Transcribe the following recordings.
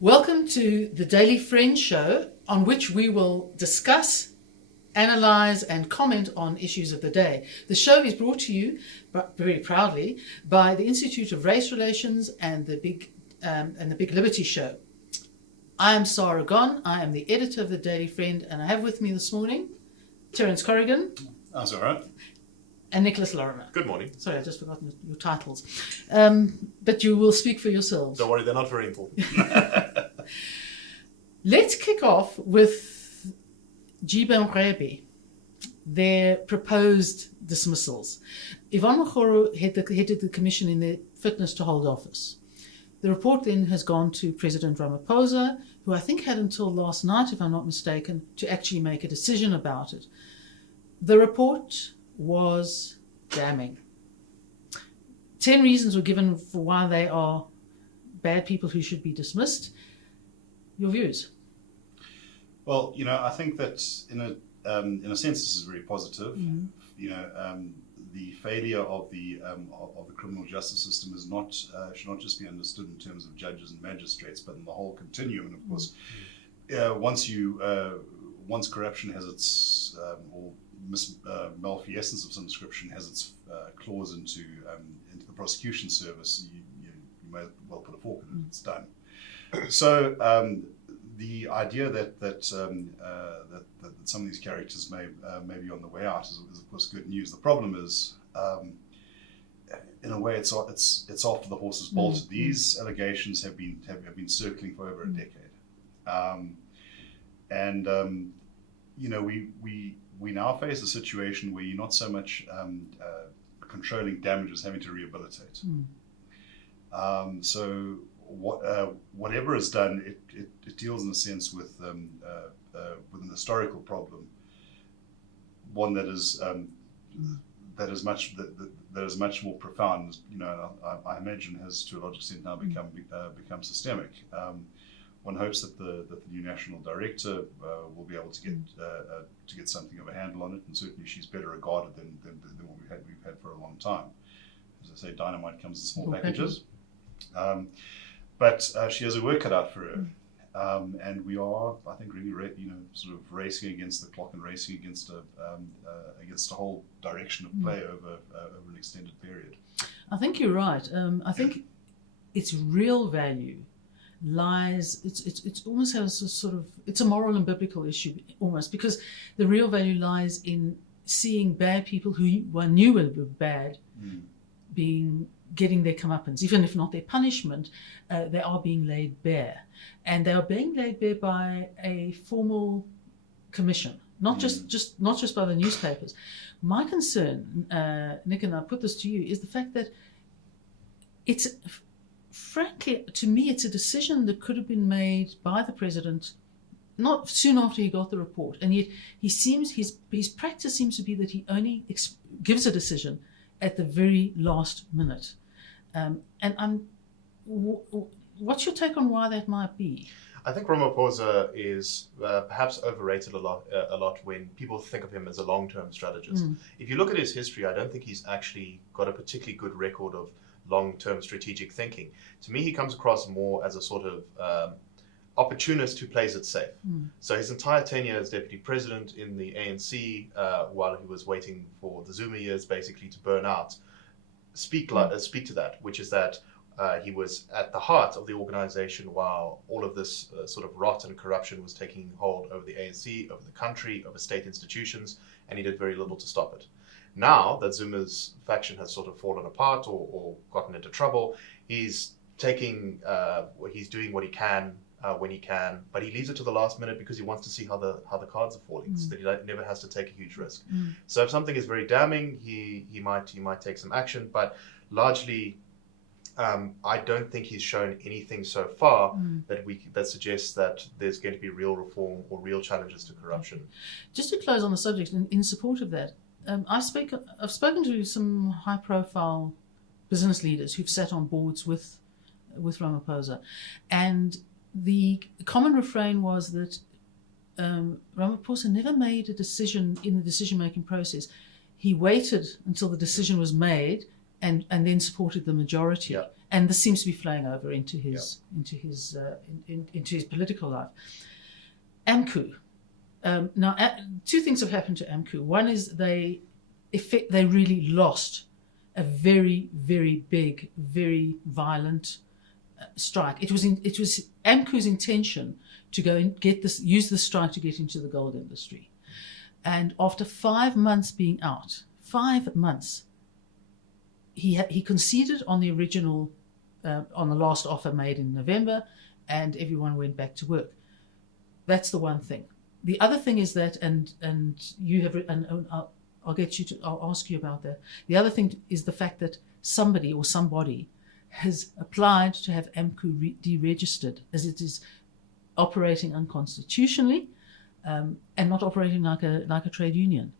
Welcome to the Daily Friend Show, on which we will discuss, analyse and comment on issues of the day. The show is brought to you very proudly by the Institute of Race Relations and the Big Liberty Show. I am Sarah Gon. I am the editor of the Daily Friend, and I have with me this morning Terence Corrigan. That's all right. And Nicholas Lorimer. Good morning. Sorry, I've just forgotten your titles. But you will speak for yourselves. Don't worry, they're not very important. Let's kick off with Jibe Mrebe, their proposed dismissals. Yvonne Mokgoro headed the commission in their fitness to hold office. The report then has gone to President Ramaphosa, who I think had until last night, if I'm not mistaken, to actually make a decision about it. The report was damning. 10 reasons were given for why they are bad people who should be dismissed. Your views? Well, I think that in a sense this is very positive. Mm-hmm. The failure of the criminal justice system is not should not just be understood in terms of judges and magistrates, but in the whole continuum. And of course, once corruption has its or malfeasance of some description has its claws into the prosecution service, you may well put a fork in it. It's done. So the idea that some of these characters may be on the way out is of course good news. The problem is, in a way, it's after the horse has bolted. Mm-hmm. These allegations have been circling for over a decade, we now face a situation where you're not so much controlling damages, having to rehabilitate. So whatever is done, it deals in a sense with an historical problem, one that is much more profound. I imagine has to a large extent now become systemic. One hopes that the new national director will be able to get something of a handle on it, and certainly she's better regarded than what we've had for a long time. As I say, dynamite comes in small packages, but she has a work cut out for her, and we are, I think, really sort of racing against the clock and racing against a whole direction of play over an extended period. I think you're right. I think its real value lies, it's almost has a sort of, it's a moral and biblical issue almost, because the real value lies in seeing bad people who one knew were bad getting their comeuppance, even if not their punishment. They are being laid bare, and they are being laid bare by a formal commission, not just by the newspapers. My concern, Nick, and I put this to you, is the fact that it's, frankly, to me, it's a decision that could have been made by the president not soon after he got the report, and yet his practice seems to be that he only gives a decision at the very last minute. What's your take on why that might be? I think Ramaphosa is perhaps overrated a lot when people think of him as a long-term strategist. If you look at his history, I don't think he's actually got a particularly good record of long-term strategic thinking. To me, he comes across more as a sort of opportunist who plays it safe. So his entire tenure as deputy president in the ANC, while he was waiting for the Zuma years basically to burn out, speak to that, which is that he was at the heart of the organization while all of this sort of rot and corruption was taking hold over the ANC, over the country, over state institutions, and he did very little to stop it. Now that Zuma's faction has sort of fallen apart or gotten into trouble, he's doing what he can when he can, but he leaves it to the last minute because he wants to see how the cards are falling, so that he never has to take a huge risk. So if something is very damning, he might take some action, but largely, I don't think he's shown anything so far that suggests that there's going to be real reform or real challenges to corruption. Just to close on the subject, in support of that, I've spoken to some high-profile business leaders who've sat on boards with Ramaphosa, and the common refrain was that Ramaphosa never made a decision in the decision-making process he waited until the decision was made and then supported the majority. Yeah. And this seems to be flowing over into his into his political life. Amcu. Now, two things have happened to Amcu. One is they really lost a very, very big, very violent strike. It was Amcu's intention to go and use the strike to get into the gold industry. And after 5 months being out, 5 months, he conceded on the original, on the last offer made in November, and everyone went back to work. That's the one thing. The other thing is that, and you have, and I'll ask you about that. The other thing is the fact that somebody has applied to have Amcu deregistered, as it is operating unconstitutionally and not operating like a trade union.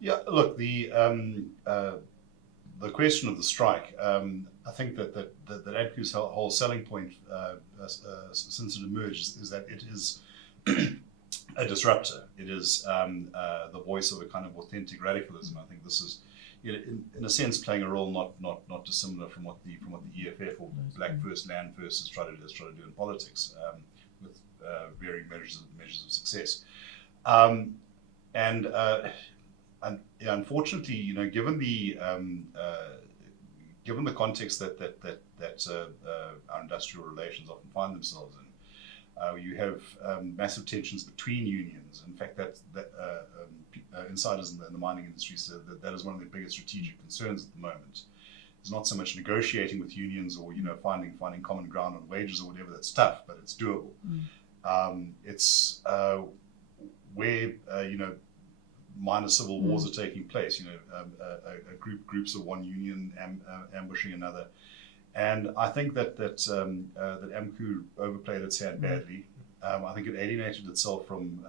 Yeah, look, the question of the strike, I think that Amcu's whole selling point since it emerged is that it is a disruptor. It is the voice of a kind of authentic radicalism. I think this is, in a sense, playing a role not dissimilar from what the EFF or Black First, Land First has tried to do in politics, with varying measures of success. And unfortunately, given the context that our industrial relations often find themselves in, you have massive tensions between unions. In fact, insiders in the mining industry said that is one of the biggest strategic concerns at the moment. It's not so much negotiating with unions or finding common ground on wages or whatever. That's tough, but it's doable. It's where minor civil wars are taking place. Groups of one union ambushing another, and I think that Amcu overplayed its hand badly. I think it alienated itself from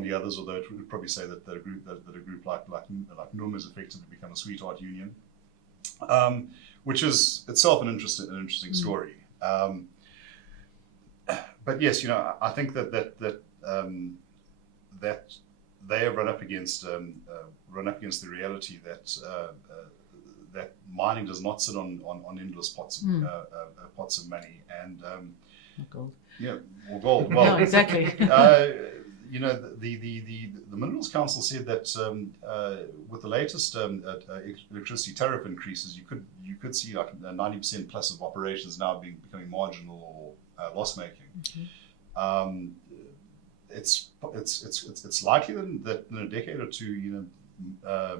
the others, although it would probably say that a group like NUM has effectively become a sweetheart union, which is itself an interesting story. But yes, I think that they have run up against the reality that mining does not sit on endless pots of money and gold. Yeah, or gold. Well, no, exactly. The Minerals Council said that with the latest electricity tariff increases, you could see like 90% plus of operations now becoming marginal or loss making. It's likely that in a decade or two,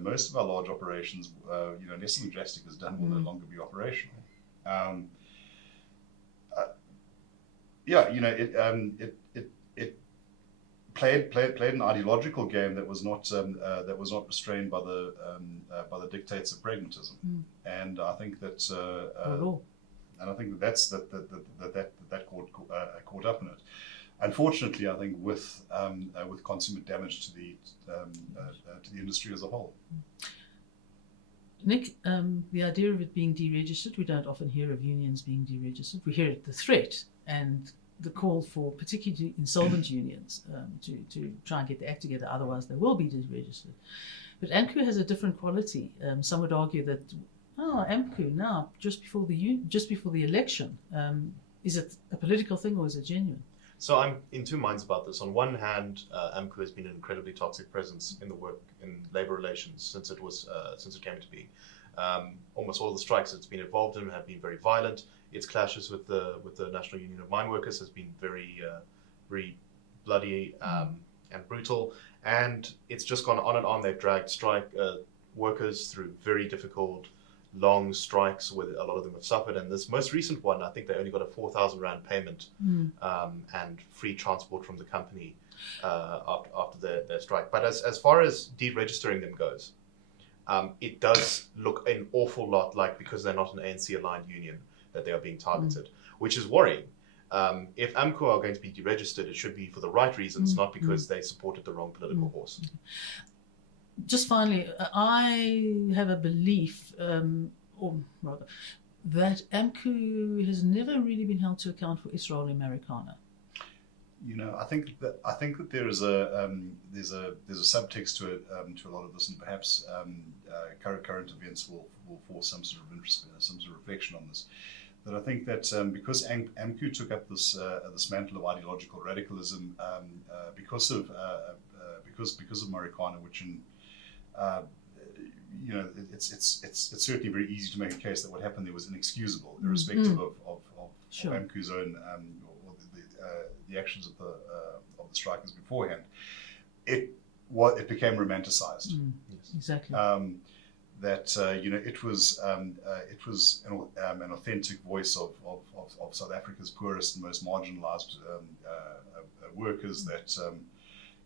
most of our large operations, unless something drastic is done, will no longer be operational. It played an ideological game that was not restrained by the dictates of pragmatism, and I think that that caught up in it. Unfortunately, I think with consummate damage to the industry as a whole. Nick, the idea of it being deregistered, we don't often hear of unions being deregistered. We hear the threat and the call for particularly insolvent unions to try and get the act together, otherwise they will be deregistered. But Amcu has a different quality. Some would argue that, Amcu now, just before the election, is it a political thing or is it genuine? So I'm in two minds about this. On one hand, Amcu has been an incredibly toxic presence in the work in labour relations since it came into being. Almost all the strikes it's been involved in have been very violent. Its clashes with the National Union of Mine Workers has been very bloody and brutal. And it's just gone on and on. They've dragged workers through very difficult, long strikes where a lot of them have suffered. And this most recent one, I think they only got a 4,000 Rand payment and free transport from the company after their strike. But as far as deregistering them goes, it does look an awful lot like, because they're not an ANC-aligned union, that they are being targeted, which is worrying. If Amcu are going to be deregistered, it should be for the right reasons, not because they supported the wrong political horse. Just finally, I have a belief, or rather, that Amcu has never really been held to account for Israel Americana. I think that there is there's a subtext to it, to a lot of this, and perhaps current events will force some sort of interest, some sort of reflection on this. That I think that because Amcu took up this mantle of ideological radicalism, because of Marikana, which it's certainly very easy to make a case that what happened there was inexcusable, irrespective of Sure. Amcu's own or the actions of the strikers beforehand. It became romanticized. Yes. Exactly. It was an authentic voice of South Africa's poorest and most marginalized workers. That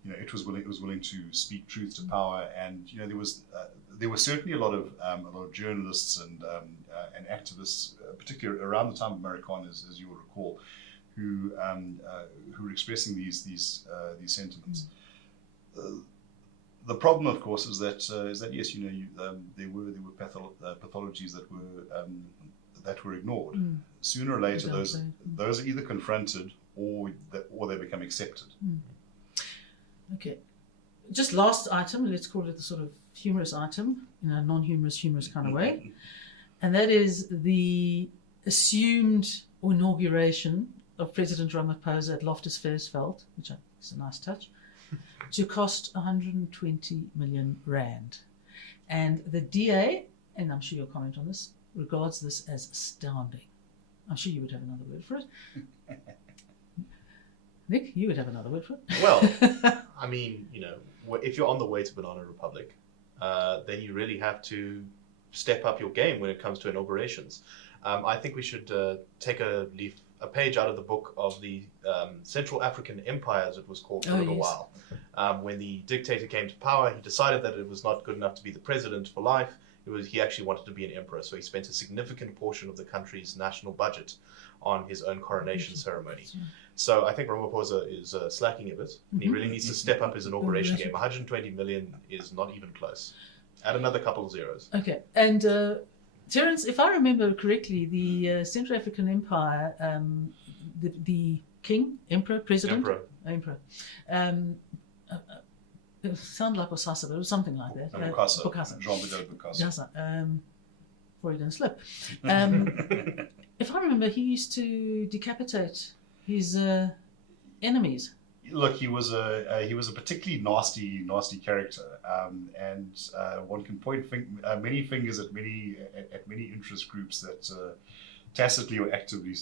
it was willing to speak truth to power, and there were certainly a lot of journalists and activists, particularly around the time of Marikana, as you will recall, who were expressing these sentiments. The problem, of course, is that yes, there were pathologies that were ignored. Sooner or later, those are either confronted or they become accepted. Okay, just last item. Let's call it the sort of humorous item in a non-humorous, humorous kind of way, and that is the assumed inauguration of President Ramaphosa at Loftus Versfeld, which I think is a nice touch, to cost 120 million rand. And the DA, and I'm sure you'll comment on this, regards this as astounding. I'm sure you would have another word for it. Nick, you would have another word for it. Well, I mean, if you're on the way to Banana Republic, then you really have to step up your game when it comes to inaugurations. I think we should take a page out of the book of the Central African Empire, as it was called for a little while. When the dictator came to power, he decided that it was not good enough to be the president for life. He actually wanted to be an emperor, so he spent a significant portion of the country's national budget on his own coronation ceremony. So I think Ramaphosa is slacking a bit. He really needs to step up his inauguration game. 120 million is not even close. Add another couple of zeros. Okay, and Terence, if I remember correctly, the Central African Empire, the king, emperor, president, emperor. It sounded like Bokassa, but it was something like that. Bokassa. Jean-Bedel Bokassa. Freudian slip. If I remember, he used to decapitate his enemies. Look, he was a particularly nasty character, and one can point many fingers at many interest groups that tacitly or actively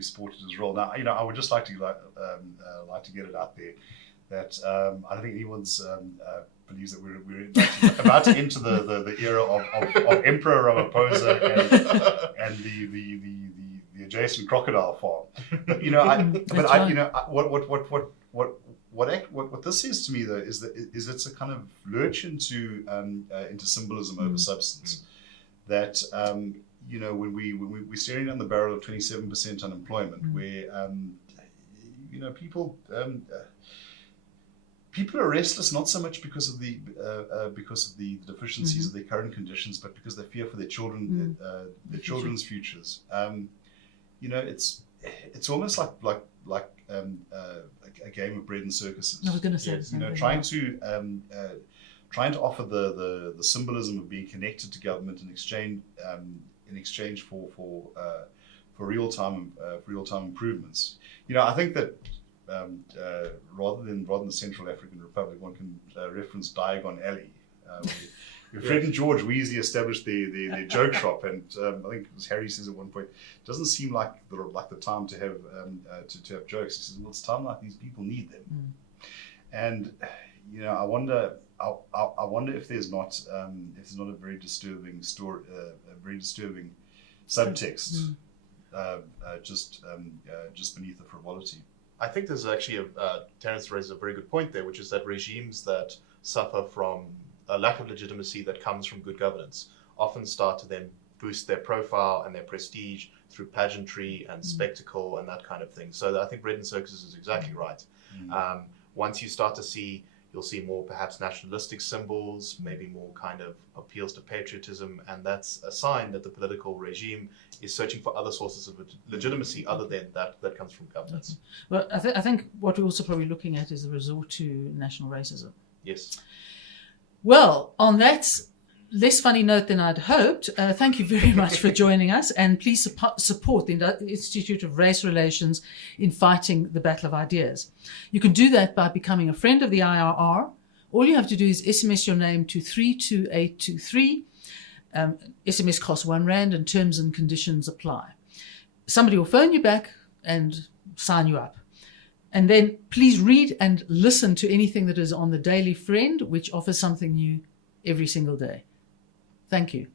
supported his role. Now, I would just like to get it out there that I don't think anyone's believes that we're about to enter the era of Emperor Ramaphosa and the adjacent crocodile farm. But what this says to me though is it's a kind of lurch into symbolism over substance. That when we're staring down the barrel of 27% unemployment, where people are restless not so much because of the deficiencies of their current conditions, but because they fear for their children, their children's futures. It's almost like a game of bread and circuses. I was going to say trying to offer the symbolism of being connected to government in exchange for real time improvements. I think that rather than the Central African Republic, one can reference Diagon Alley. Fred and George Weasley established their joke shop, and I think it was Harry says at one point, it doesn't seem like the time to have jokes. He says, well, it's time like these people need them. And I wonder if there's not a very disturbing story, a very disturbing subtext just beneath the frivolity. I think there's actually Terence raises a very good point there, which is that regimes that suffer from a lack of legitimacy that comes from good governance often start to then boost their profile and their prestige through pageantry and spectacle and that kind of thing. So I think bread and circuses is exactly right. Once you start to see you'll see more perhaps nationalistic symbols, maybe more kind of appeals to patriotism, and that's a sign that the political regime is searching for other sources of legitimacy other than that comes from governments. Well, I think what we're also probably looking at is the resort to national racism. Yes. Well, on that less funny note than I'd hoped, thank you very much for joining us, and please support the Institute of Race Relations in fighting the battle of ideas. You can do that by becoming a friend of the IRR. All you have to do is SMS your name to 32823. SMS costs R1 and terms and conditions apply. Somebody will phone you back and sign you up. And then please read and listen to anything that is on the Daily Friend, which offers something new every single day. Thank you.